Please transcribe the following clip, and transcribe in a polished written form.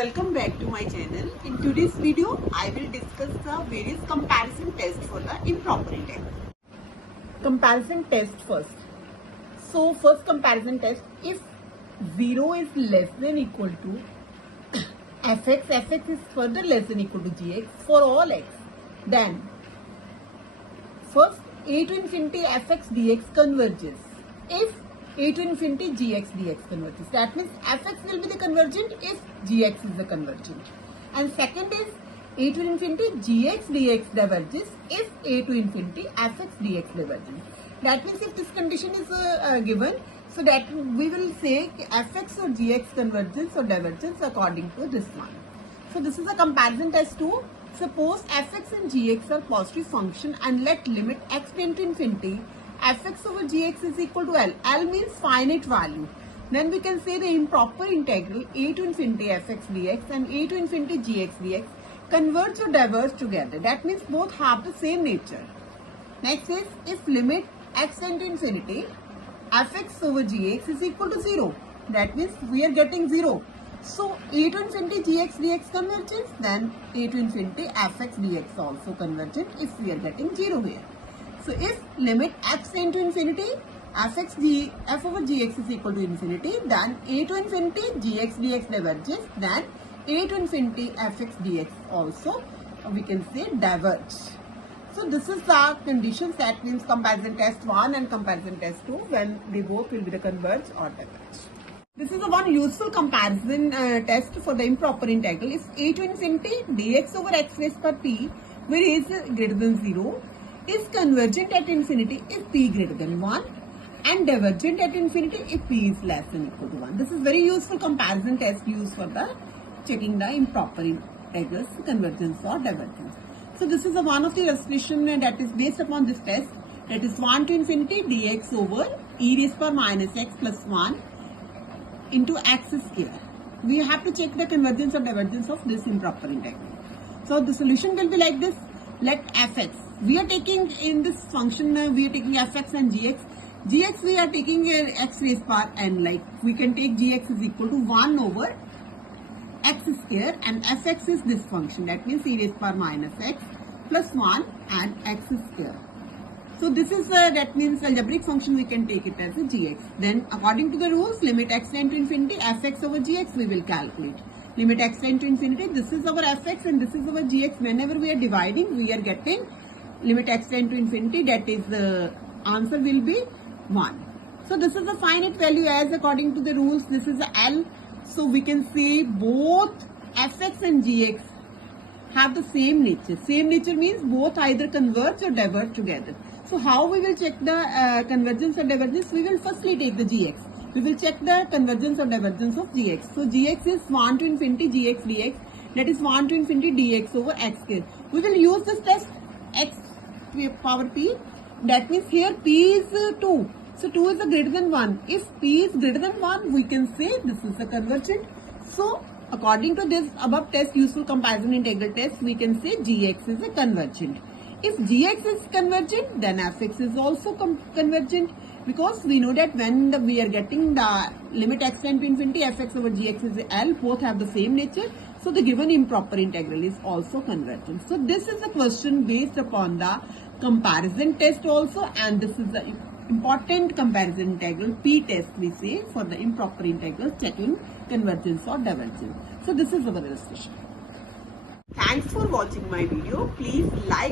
Welcome back to my channel. In today's video, I will discuss the various comparison tests for the improper integral. Comparison test first. So first comparison test, if 0 is less than equal to fx is further less than equal to gx for all x, then first a to infinity fx dx converges. If a to infinity gx dx converges, that means fx will be the convergent if gx is the convergent. And second is a to infinity gx dx diverges if a to infinity fx dx diverges. That means if this condition is given, so that we will say fx or gx convergence or divergence according to this one. So this is a comparison test 2. Suppose fx and gx are positive function and let limit x tend to infinity, fx over gx is equal to L. L means finite value. Then we can say the improper integral a to infinity fx dx and a to infinity gx dx converge or diverge together. That means both have the same nature. Next is if limit x tend to infinity, fx over gx is equal to 0. That means we are getting 0. So a to infinity gx dx converges, then a to infinity fx dx also convergent if we are getting 0 here. So if limit x tend to infinity, f over gx is equal to infinity, then a to infinity gx dx diverges, then a to infinity fx dx also we can say diverge. So this is the conditions, that means comparison test 1 and comparison test 2, when they both will be the converge or diverge. This is a one useful comparison test for the improper integral. If a to infinity dx over x raised per p, where a is greater than 0, is convergent at infinity if p greater than 1 and divergent at infinity if p is less than equal to 1. This is very useful comparison test used for the checking the improper integrals convergence or divergence. So this is one of the illustration that is based upon this test, that is 1 to infinity dx over e raised power minus x plus 1 into x square. We have to check the convergence or divergence of this improper integral. So the solution will be like this. Let fx, we are taking in this function, we are taking fx and gx. Gx we are taking x raised power n, like we can take gx is equal to 1 over x square, and fx is this function, that means e raised power minus x plus 1 and x square. So this is that means algebraic function, we can take it as a gx. Then according to the rules, limit x tend to infinity, fx over gx we will calculate. Limit x tend to infinity, this is our fx and this is our gx. Whenever we are dividing, we are getting limit x tend to infinity, that is the answer will be 1. So this is the finite value as according to the rules, this is the L. So we can say both fx and gx have the same nature. Same nature means both either converge or diverge together. So how we will check the convergence or divergence? We will firstly take the gx. We will check the convergence or divergence of gx. So gx is 1 to infinity gx dx, that is 1 to infinity dx over x square. We will use this test x power p, that means here p is 2. So 2 is greater than 1. If p is greater than 1, we can say this is a convergent. So according to this above test, useful comparison integral test, we can say gx is a convergent. If gx is convergent, then fx is also convergent, because we know that when we are getting the limit x tend to infinity, fx over gx is L, both have the same nature. So the given improper integral is also convergent. So this is a question based upon the comparison test also, and this is the important comparison integral p test we say for the improper integral checking convergence or divergence. So this is our illustration. Thanks for watching my video. Please like